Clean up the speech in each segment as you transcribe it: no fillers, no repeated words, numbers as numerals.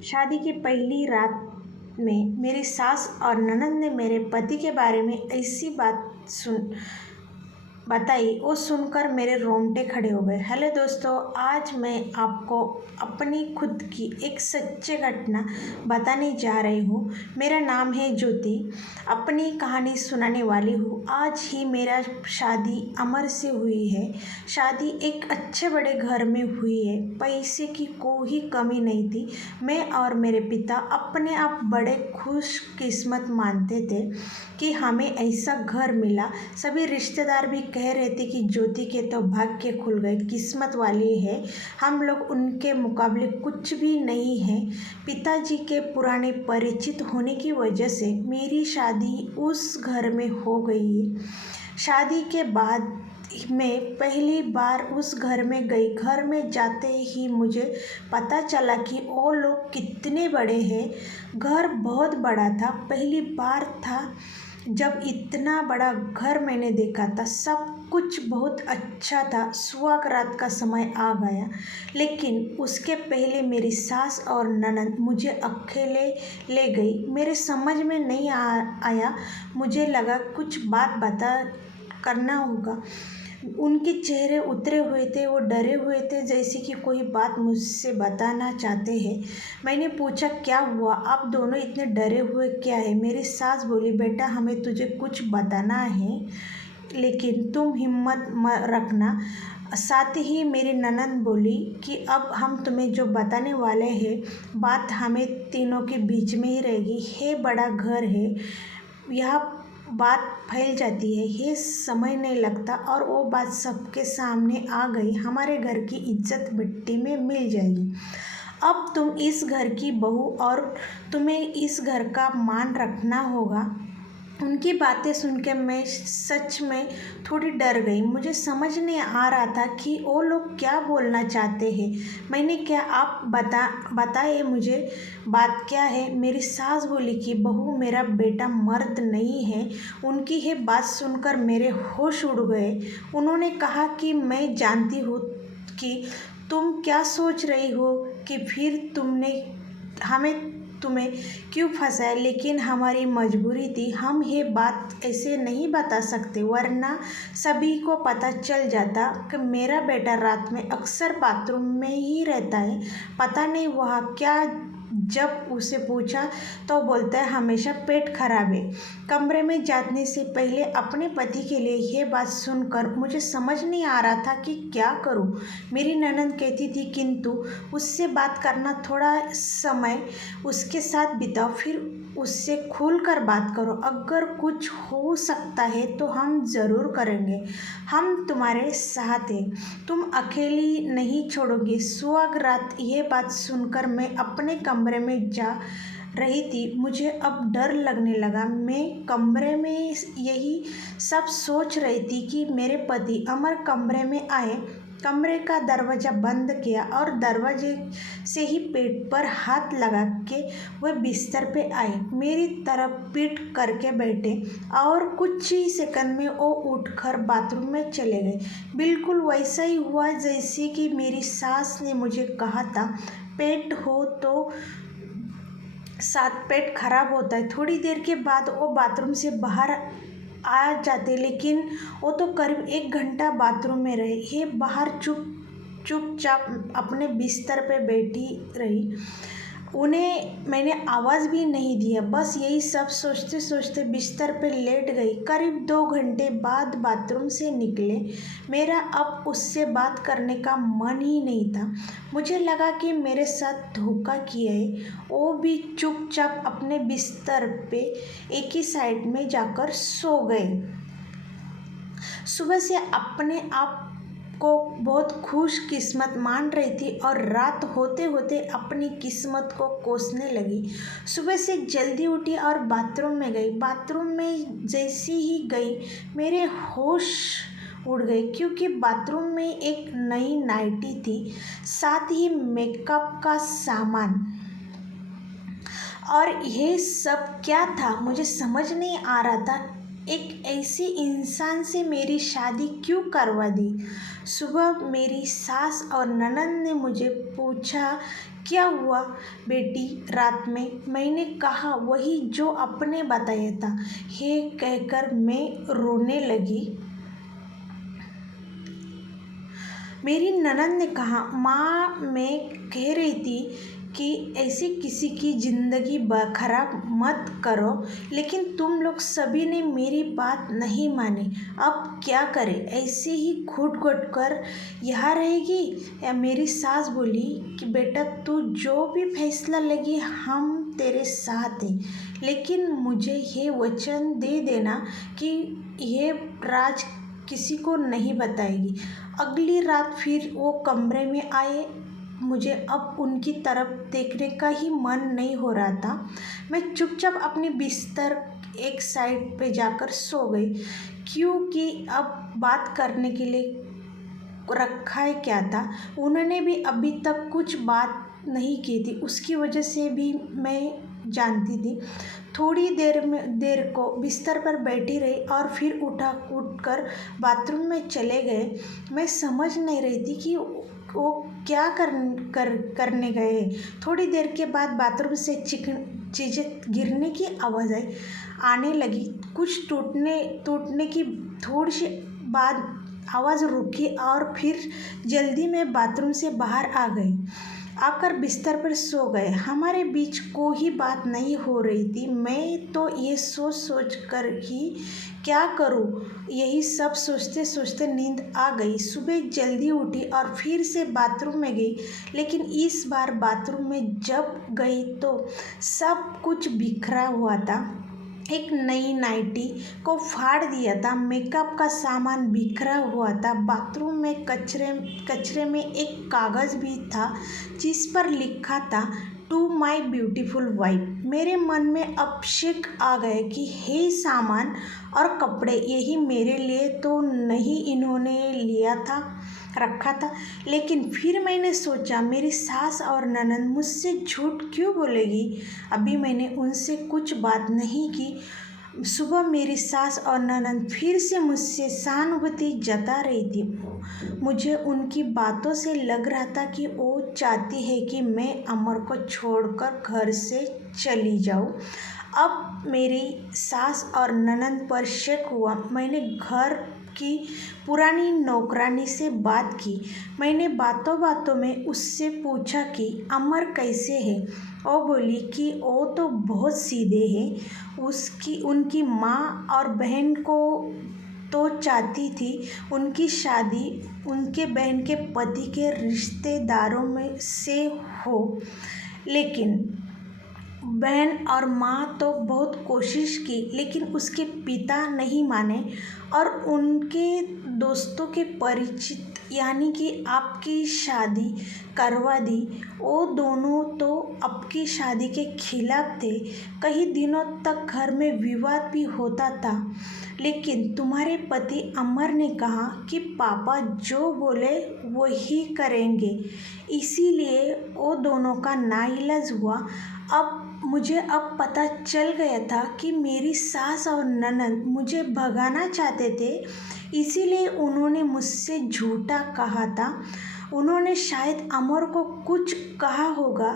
शादी की पहली रात में मेरी सास और ननद ने मेरे पति के बारे में ऐसी बात बताई, वो सुनकर मेरे रोंगटे खड़े हो गए। हेलो दोस्तों, आज मैं आपको अपनी खुद की एक सच्ची घटना बताने जा रही हूँ। मेरा नाम है ज्योति, अपनी कहानी सुनाने वाली हूँ। आज ही मेरा शादी अमर से हुई है। शादी एक अच्छे बड़े घर में हुई है। पैसे की कोई कमी नहीं थी। मैं और मेरे पिता अपने आप बड़े खुशकिस्मत मानते थे कि हमें ऐसा घर मिला। सभी रिश्तेदार भी कह रहे थे कि ज्योति के तो भाग्य खुल गए, किस्मत वाली है। हम लोग उनके मुकाबले कुछ भी नहीं हैं। पिताजी के पुराने परिचित होने की वजह से मेरी शादी उस घर में हो गई। शादी के बाद मैं पहली बार उस घर में गई। घर में जाते ही मुझे पता चला कि वो लोग कितने बड़े हैं। घर बहुत बड़ा था। पहली बार था जब इतना बड़ा घर मैंने देखा था। सब कुछ बहुत अच्छा था। सुहाग रात का समय आ गया, लेकिन उसके पहले मेरी सास और ननद मुझे अकेले ले गई। मेरे समझ में नहीं आया। मुझे लगा कुछ बात बता करना होगा। उनके चेहरे उतरे हुए थे, वो डरे हुए थे, जैसे कि कोई बात मुझसे बताना चाहते हैं। मैंने पूछा, क्या हुआ? आप दोनों इतने डरे हुए क्या है? मेरी सास बोली, बेटा हमें तुझे कुछ बताना है, लेकिन तुम हिम्मत मत रखना। साथ ही मेरी ननद बोली कि अब हम तुम्हें जो बताने वाले हैं, बात हमें तीनों के बीच में ही रहेगी। ये बड़ा घर है, यह बात फैल जाती है, ये समय नहीं लगता। और वो बात सबके सामने आ गई। हमारे घर की इज्जत मिट्टी में मिल जाएगी। अब तुम इस घर की बहू और तुम्हें इस घर का मान रखना होगा। उनकी बातें सुनकर मैं सच में थोड़ी डर गई। मुझे समझ नहीं आ रहा था कि वो लोग क्या बोलना चाहते हैं। मैंने क्या, आप बताइए मुझे बात क्या है? मेरी सास बोली कि बहू, मेरा बेटा मर्द नहीं है। उनकी ये बात सुनकर मेरे होश उड़ गए। उन्होंने कहा कि मैं जानती हूँ कि तुम क्या सोच रही हो, कि फिर तुमने हमें तुम्हें क्यों फंसाया, लेकिन हमारी मजबूरी थी। हम ये बात ऐसे नहीं बता सकते, वरना सभी को पता चल जाता कि मेरा बेटा रात में अक्सर बाथरूम में ही रहता है। पता नहीं वह क्या। जब उसे पूछा तो बोलता है हमेशा पेट खराब है। कमरे में जाने से पहले अपने पति के लिए यह बात सुनकर मुझे समझ नहीं आ रहा था कि क्या करूं। मेरी ननद कहती थी, किंतु उससे बात करना, थोड़ा समय उसके साथ बिताओ, फिर उससे खुलकर बात करो। अगर कुछ हो सकता है तो हम ज़रूर करेंगे। हम तुम्हारे साथ हैं, तुम अकेली नहीं छोड़ोगे। सुहाग रात ये बात सुनकर मैं अपने कमरे में जा रही थी। मुझे अब डर लगने लगा। मैं कमरे में यही सब सोच रही थी कि मेरे पति अमर कमरे में आए। कमरे का दरवाज़ा बंद किया और दरवाजे से ही पेट पर हाथ लगा के वह बिस्तर पे आए, मेरी तरफ पीठ करके बैठे और कुछ ही सेकंड में वो उठकर बाथरूम में चले गए। बिल्कुल वैसा ही हुआ जैसे कि मेरी सास ने मुझे कहा था। पेट हो तो साथ पेट खराब होता है। थोड़ी देर के बाद वो बाथरूम से बाहर आ जाते, लेकिन वो तो करीब 1 घंटा बाथरूम में रहे। ये बाहर चुपचाप अपने बिस्तर पे बैठी रही। उन्हें मैंने आवाज़ भी नहीं दिया। बस यही सब सोचते सोचते बिस्तर पे लेट गई। करीब 2 घंटे बाद बाथरूम से निकले। मेरा अब उससे बात करने का मन ही नहीं था। मुझे लगा कि मेरे साथ धोखा किया है। वो भी चुपचाप अपने बिस्तर पे एक ही साइड में जाकर सो गए। सुबह से अपने आप को बहुत खुशकिस्मत मान रही थी और रात होते होते अपनी किस्मत को कोसने लगी। सुबह से जल्दी उठी और बाथरूम में गई। बाथरूम में जैसे ही गई मेरे होश उड़ गए, क्योंकि बाथरूम में एक नई नाइटी थी, साथ ही मेकअप का सामान। और यह सब क्या था मुझे समझ नहीं आ रहा था। एक ऐसी इंसान से मेरी शादी क्यों करवा दी। सुबह मेरी सास और ननद ने मुझे पूछा, क्या हुआ बेटी रात में। मैंने कहा वही जो आपने बताया था। हे कहकर मैं रोने लगी। मेरी ननद ने कहा, माँ मैं कह रही थी कि ऐसे किसी की ज़िंदगी खराब मत करो, लेकिन तुम लोग सभी ने मेरी बात नहीं मानी। अब क्या करें, ऐसे ही घुट घुट कर यहाँ रहेगी। या मेरी सास बोली कि बेटा तू जो भी फैसला लेगी हम तेरे साथ हैं, लेकिन मुझे ये वचन दे देना कि ये राज किसी को नहीं बताएगी। अगली रात फिर वो कमरे में आए। मुझे अब उनकी तरफ देखने का ही मन नहीं हो रहा था। मैं चुपचाप अपनी बिस्तर एक साइड पे जाकर सो गई, क्योंकि अब बात करने के लिए रखा है क्या था। उन्होंने भी अभी तक कुछ बात नहीं की थी, उसकी वजह से भी मैं जानती थी। थोड़ी देर को बिस्तर पर बैठी रही और फिर उठकर बाथरूम में चले गए। मैं समझ नहीं रही थी कि वो क्या करने गए। थोड़ी देर के बाद बाथरूम से चीज़ें गिरने की आवाज़ आने लगी। कुछ टूटने की थोड़ी सी बाद आवाज़ रुकी और फिर जल्दी में बाथरूम से बाहर आ गई। आकर बिस्तर पर सो गए। हमारे बीच कोई बात नहीं हो रही थी। मैं तो ये सोच कर ही क्या करूं, यही सब सोचते सोचते नींद आ गई। सुबह जल्दी उठी और फिर से बाथरूम में गई, लेकिन इस बार बाथरूम में जब गई तो सब कुछ बिखरा हुआ था। एक नई नाइटी को फाड़ दिया था, मेकअप का सामान बिखरा हुआ था। बाथरूम में कचरे में एक कागज़ भी था जिस पर लिखा था, टू माई ब्यूटीफुल वाइफ। मेरे मन में अब शक आ गए कि हे सामान और कपड़े यही मेरे लिए तो नहीं इन्होंने लिया था रखा था। लेकिन फिर मैंने सोचा, मेरी सास और ननद मुझसे झूठ क्यों बोलेगी। अभी मैंने उनसे कुछ बात नहीं की। सुबह मेरी सास और ननद फिर से मुझसे सहानुभूति जता रही थी। मुझे उनकी बातों से लग रहा था कि वो चाहती है कि मैं अमर को छोड़कर घर से चली जाऊं। अब मेरी सास और ननद पर शक हुआ। मैंने घर की पुरानी नौकरानी से बात की। मैंने बातों बातों में उससे पूछा कि अमर कैसे है। वो बोली कि वो तो बहुत सीधे हैं। उनकी माँ और बहन को तो चाहती थी उनकी शादी उनके बहन के पति के रिश्तेदारों में से हो, लेकिन बहन और माँ तो बहुत कोशिश की, लेकिन उसके पिता नहीं माने और उनके दोस्तों के परिचित यानी कि आपकी शादी करवा दी। वो दोनों तो आपकी शादी के खिलाफ थे। कई दिनों तक घर में विवाद भी होता था, लेकिन तुम्हारे पति अमर ने कहा कि पापा जो बोले वही करेंगे, इसीलिए वो दोनों का नाइलाज हुआ। मुझे अब पता चल गया था कि मेरी सास और ननद मुझे भगाना चाहते थे, इसीलिए उन्होंने मुझसे झूठा कहा था। उन्होंने शायद अमर को कुछ कहा होगा।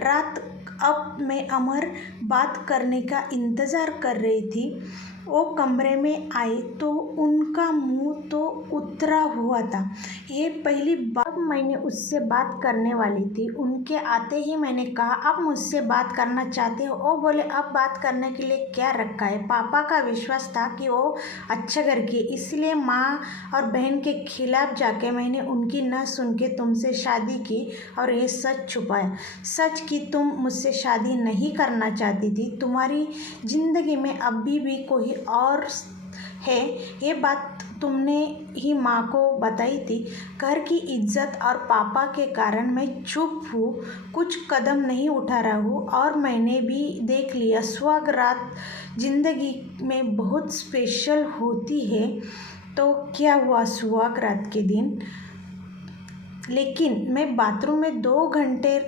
रात अब मैं अमर बात करने का इंतज़ार कर रही थी। वो कमरे में आए तो उनका मुंह तो उतरा हुआ था। ये पहली बार मैंने उससे बात करने वाली थी। उनके आते ही मैंने कहा, आप मुझसे बात करना चाहते हो। वो बोले, अब बात करने के लिए क्या रखा है। पापा का विश्वास था कि वो अच्छे घर की, इसलिए माँ और बहन के खिलाफ जाके मैंने उनकी न सुन के तुमसे शादी की और ये सच छुपाया। सच कि तुम मुझसे शादी नहीं करना चाहती थी। तुम्हारी ज़िंदगी में अभी भी कोई और है, ये बात तुमने ही माँ को बताई थी। घर की इज्जत और पापा के कारण मैं चुप हूँ, कुछ कदम नहीं उठा रहा हूँ। और मैंने भी देख लिया, सुहाग रात जिंदगी में बहुत स्पेशल होती है। तो क्या हुआ सुहाग रात के दिन, लेकिन मैं बाथरूम में 2 घंटे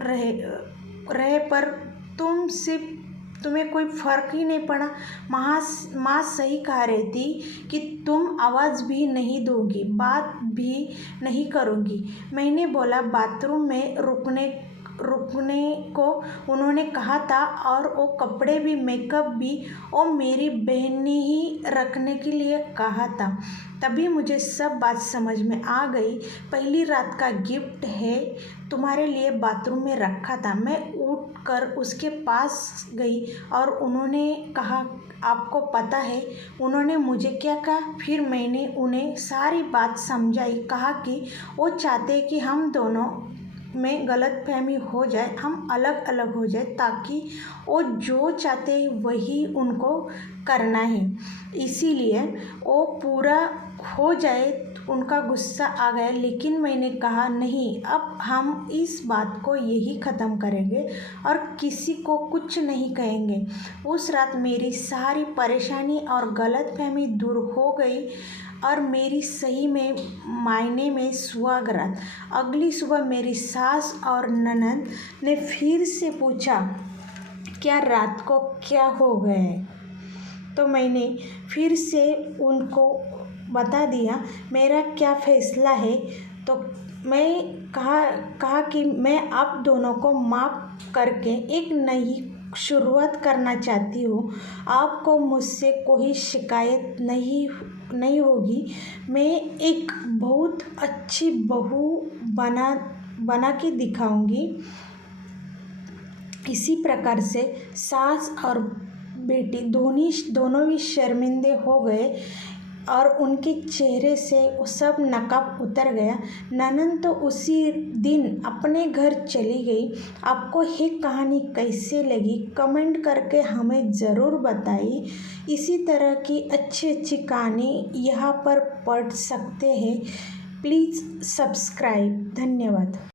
रहे पर तुम सिर्फ तुम्हें कोई फ़र्क ही नहीं पड़ा। माँ सही कह रही थी कि तुम आवाज़ भी नहीं दोगी, बात भी नहीं करोगी। मैंने बोला बाथरूम में रुकने को उन्होंने कहा था और वो कपड़े भी मेकअप भी वो मेरी बहन ने ही रखने के लिए कहा था। तभी मुझे सब बात समझ में आ गई। पहली रात का गिफ्ट है, तुम्हारे लिए बाथरूम में रखा था। मैं उठ कर उसके पास गई और उन्होंने कहा आपको पता है उन्होंने मुझे क्या कहा? फिर मैंने उन्हें सारी बात समझाई। कहा कि वो चाहते कि हम दोनों में गलतफहमी हो जाए, हम अलग अलग हो जाए, ताकि वो जो चाहते हैं वही उनको करना है। इसीलिए वो पूरा हो जाए। उनका गुस्सा आ गया, लेकिन मैंने कहा नहीं, अब हम इस बात को यही ख़त्म करेंगे और किसी को कुछ नहीं कहेंगे। उस रात मेरी सारी परेशानी और गलतफहमी दूर हो गई और मेरी सही में मायने में सुहाग रात। अगली सुबह मेरी सास और ननद ने फिर से पूछा क्या रात को क्या हो गए? तो मैंने फिर से उनको बता दिया मेरा क्या फ़ैसला है। तो मैं कहा कि मैं आप दोनों को माफ़ करके एक नई शुरुआत करना चाहती हूँ। आपको मुझसे कोई शिकायत नहीं होगी। मैं एक बहुत अच्छी बहू बना के दिखाऊंगी। इसी प्रकार से सास और बेटी दोनों ही शर्मिंदे हो गए और उनके चेहरे से सब नकाब उतर गया। ननद तो उसी दिन अपने घर चली गई। आपको ये कहानी कैसे लगी कमेंट करके हमें ज़रूर बताइए। इसी तरह की अच्छी कहानी यहाँ पर पढ़ सकते हैं। Please subscribe. धन्यवाद।